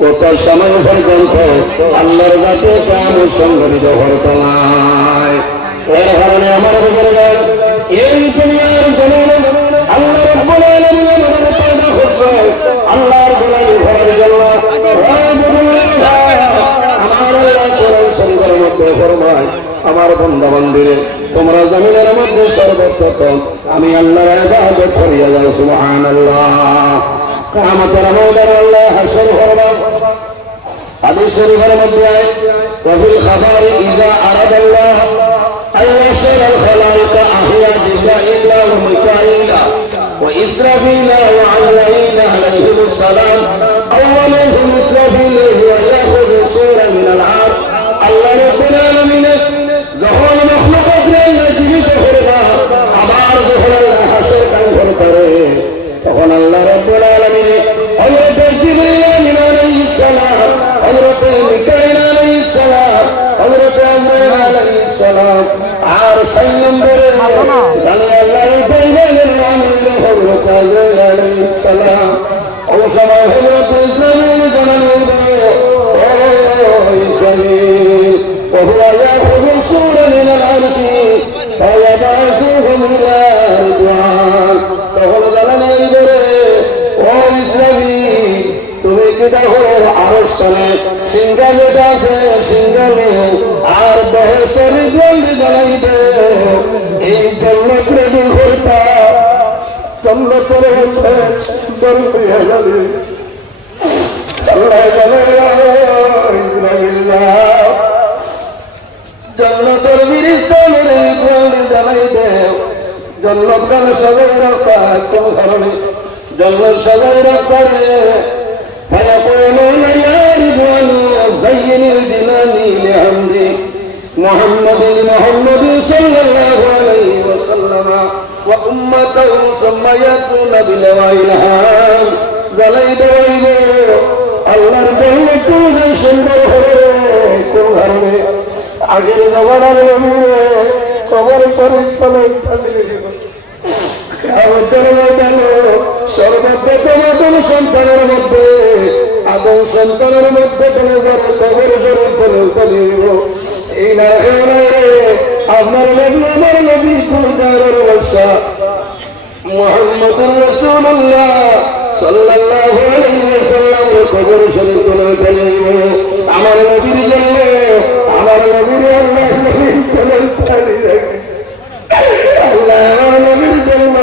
কত সময় পর্যন্ত আল্লাহর কাছে কিয়ামত সংঘটিত হতো না। এর কারণে আমার বুজুর্গরা এই দুনিয়ার জমিনে আল্লাহ রাব্বুল আলামিন আমাদের পয়দা করছে আল্লাহর গোলামি করার জন্য। আমার আল্লাহ কোরআন শরীফের মধ্যে ফরমায়, আমার বান্দা বান্দীরে তোমরা জমিনের মধ্যে সর্বপ্রথম আমি আল্লাহর ইবাদত করিয়া যাও। সুবহানাল্লাহ। কিয়ামতের ময়দানে আল্লাহ হাসর করবেন। হাদিস শরীফের মধ্যে ওয়াফিল খাবারি ইজা আরাদাল্লাহ আন ইয়াশরা আল খালাইকা আহিয়া জিবরাইলা ওয়া মিকাঈলা ওয়া ইসরাফিলা ওয়া আলাইনা আলাইহিস সালাম আউয়ালুহুম ইসরাফিল ওয়া ইয়াখুযু সূরা মিনাল আরদ। আল্লাহ রাব্বুল আলামিন যখন মাখলুকাতকে জীবিত করবে, আবার যখন হাসর কায়ম করে, তখন আল্লাহ রাব্বুল আলামিন হযরত জিবরাইল আলাইহিস সালাম, হযরত মিকাঈল আলাইহিস সালাম, হযরত আজরাইল আলাইহিস সালাম আর 6 নম্বরে আল্লাহ পাইলেন হযরত আজরাইল আলাইহিস সালাম। ও সময় হযরত ইসরাঈল জানালেন, ও ইসরাঈল ওয়া ইয়াখুযু সূরা মিনাল আরদ ওয়া ইয়াবাসুহুম ইলা রিদওয়ান। তখন জানালেন, ও ইসরাঈল তুমি কি দেখো আরশ সামনে সিংহা যেটা আছে সিংহালে আর বেহেশতের রিদওয়ান জ্বালাইবে, এই জান্নাত রেডি করতা জান্নাতের মধ্যে জ্বলবে জানি। আল্লাহ জান্নাতের ফেরেশতাদের রিদওয়ান জ্বালাইবে। জান্নাত গান সাজাই রাখা কোন কারণে জান্নাত সাজাই রাখা রে فيقولون يا رضوان زين الجنان لحمدي محمد صلى الله عليه وسلم وأمته ثم يأتون بلواء الحمد জ্বালাই দেব। আল্লাহর জান্নাত সুন্দর হবে কোন কারণে আগের জমানার নবীরে কবর করে চলে সর্বপ্রথম আদম সন্তানের মধ্যে আদম সন্তানের মধ্যে চলে যাবে কবর শরীর করে চলিব। এই না আপনার আমার নবী গুরুদারের বর্ষা মুহাম্মদুর রাসূলুল্লাহ সাল্লাল্লাহু আলাইহি ওয়াসাল্লাম কবর শরীর করে চলিব। আমার নবীর জন্য আমার নবীর আল্লাহ নবীর চলে আল্লাহ নবীর জন্য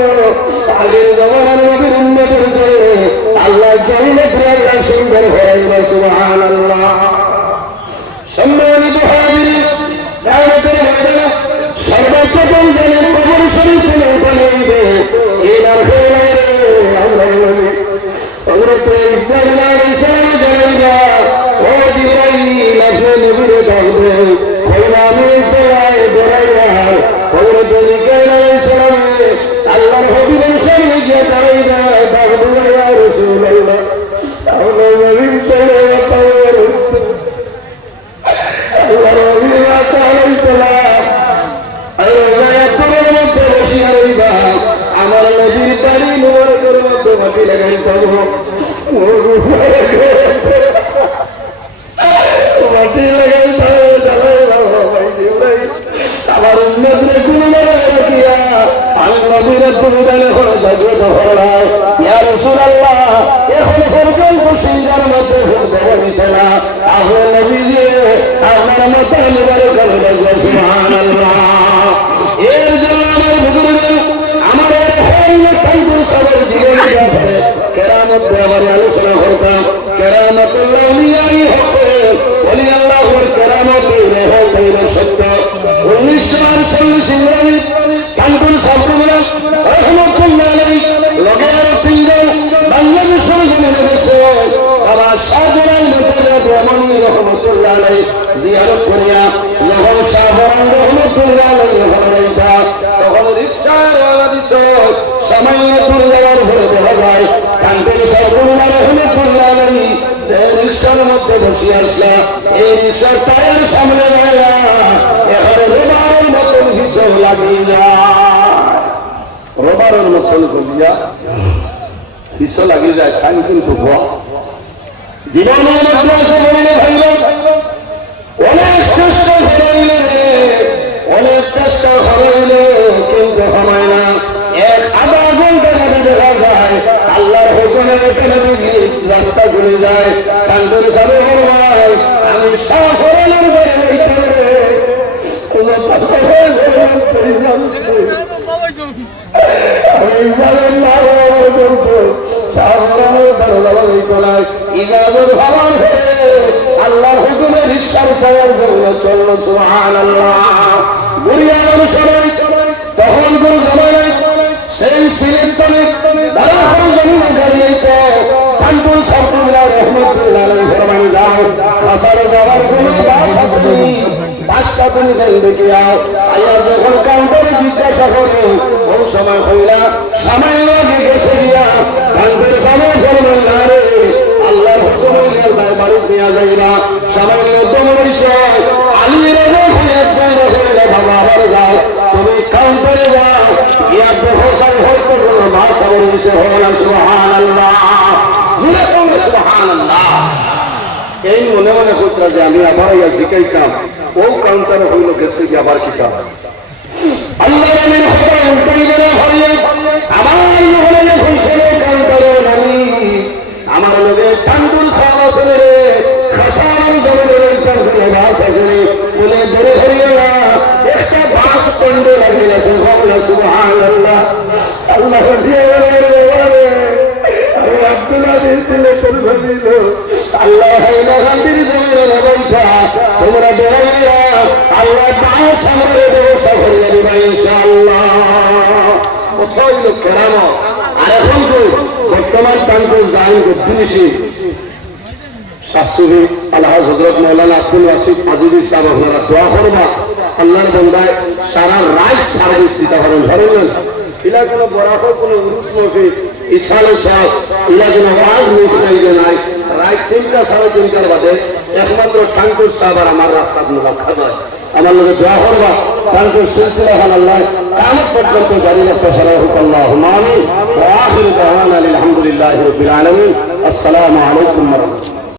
আগের জমানার নবীর উম্মতের জন্য আল্লাহ জান্নাত রাখা সুন্দর হইল। সুবহানাল্লাহ। সম্মানিত হাজিরিন, দাওয়াতের ময়দানে সর্বপ্রথম যেন কবর শরীফ বানাইবে এই না হইলে আমরা নবী হযরত ঈসা আলাইহিস সালাম জানাইবা, ও জিবরাইল আপনি নবীরে ডাকবে কইলা আমি দোয়ায় দৌড়াইবা। হযরত মিকাঈল আলাইহিস সালাম আল্লাহর হাবিবের সামনে গিয়ে দাঁড়াইবা, ডাকবে ইয়া রাসূলুল্লাহ তাহলে নবীর সামনে পাওয়ার আল্লাহর হাবিব আলাইহিস সালাম আল্লাহর মধ্যে বসিয়া রইবা। আমার নবীর বাড়ি মুবারকের মধ্যে মাটি লাগাই পাবো, মাটি লাগাই পাবো জ্বালাই বাবা ভাই জিবরাইল আমার উম্মতরে গুণগান রাখিয়া আমি নবীর গুণগানে করে জাগ্রত হলাম। ইয়া রাসূলুল্লাহ এখন পর্যন্ত সিংহার মধ্যে দেওয়া হইছে না, আপনার নবীজি আপনার মতো মুবারক করে দেখবেন। সুবহানাল্লাহ। এর জন্য আমার বুজুর্গরা আমার কাইবুল সাহেবের জীবনী ব্যাপারে কেরামত ব্যাপারে আলোচনা করতাম। কেরামতুল্লাহ আউলিয়াই হক ওলি আল্লাহর কেরামত সত্য। 1948 ইংরেজি কানপুর সাবরুল্লাহ রহমতুল্লাহ আলাইহি লগে আরো 3 জন বাংলাদেশের জমিনে বসে বাবা শাহজালাল মুতাওয়ালি রহমতুল্লাহ আলাইহি জিয়ারত করিয়া যখন শাহজালাল রহমতুল্লাহ আলাইহি হরাইতা তখন রিকশার আওয়াজ সামান্য দূর যাওয়ার পরে দেখা যায় কানপুর সাবরুল্লাহ রহমতুল্লাহ আলাইহি যে রিকশার মধ্যে বসে আসলা এই রিকশার টায়ার সামনে লাগাইয়া এখানে রোমার মতন হিসেব লাগিয়ে যায়, রোমারের মতন করিয়া হিসেব লাগিয়ে যায়। খান কিন্তু জীবনে আছে বলে ভাইরা অনেক চেষ্টা হইল অনেক চেষ্টা হইল কিন্তু হয় না এক আধা ঘন্টা দেখা যায় আল্লাহর হুকুমে এখানে রাস্তা খুলে যায় কান্তরে যাবে আমি সাফরের আল্লাহর হুকুমে রিক্সার চালান চলল সুবহানাল্লাহ বুড়িয়ার সবাই তখন কোন জমানায় সেই সিলেট কানপুর সাবরুল্লাহ রহমতুল্লাহ ফরমান যাও আসারে যাওয়ার কোন বাস আছে বাসটা তুমি দেখে যাও আয়া যখন কানপুরে জিজ্ঞাসা করো কোন সময় হইলা সামান্য আগে গেছে গিয়া কানপুরে সময় করবেন না রে আল্লাহর হুকুম হইলে তার বাড়ি দেওয়া যাইবা সামান্য তোমার বিষয় আলির হইলে বাবা আবার যাও তুমি কানপুরে যাও ইয়া প্রফেসর হইতে কোনো ভাষা বলছে হল সুবহানাল্লাহ সুবহানাল্লাহ এই মনে মনে করতে যে আমি আবার ইয়া শিখাইতাম ও কাউন্টারে হইল গেছে কি আবার কি কাম আল্লাহ এর হুকুম উল্টাইলে না হইলে আমার হইলে হইছে কাউন্টারে নামি আমার লগে কান্দুল সাবাসরে খাসান জমিনের কাউন্টারে বাস আছে বলে ধরে ধরিয়া একটা বাস কন্ড লাগিয়েছে সুবহানাল্লাহ আল্লাহ দিয়ে আব্দুল্লাহ দিয়েছিলে করবিল আল্লাহ হাইলা গান্ধির জমিনের বৈঠা তোমরা বেরাইয়া আল্লাহ বাস সামনে ব্যবস্থা করে দিবা ইনশাআল্লাহ কোথায় লোক কেরামত আর এখন তো বর্তমান কানপুর জাহিন গদ্দিনিসি শাশুড়ি আল্লাহ হযরত মাওলানা আব্দুল ওয়াসিফ আজিজি সাহেব আপনারা দোয়া করবা আল্লাহর বান্দায় সারা রাত সার্ভিস দিতে পারেন ধরেন ইলা কোনো বড় কোনো উরুস নফি ইসালে সব ইলা কোনো ওয়াজ মিস নাই রাত 3টা 3:30টার বাদে একমাত্র কানপুর সাহেব আর আমার রাস্তা রক্ষা যায় আমার লোকে দোয়া করবা কানপুর সিলসিলা আল্লাহ কিয়ামত পর্যন্ত জারি রাখতে সারা হোক আল্লাহুম্মা আমিন ওয়া আখিরু দাওয়ানা আলহামদুলিল্লাহি রাব্বিল আলামিন আসসালামু আলাইকুম ওয়া রাহমাতুল্লাহ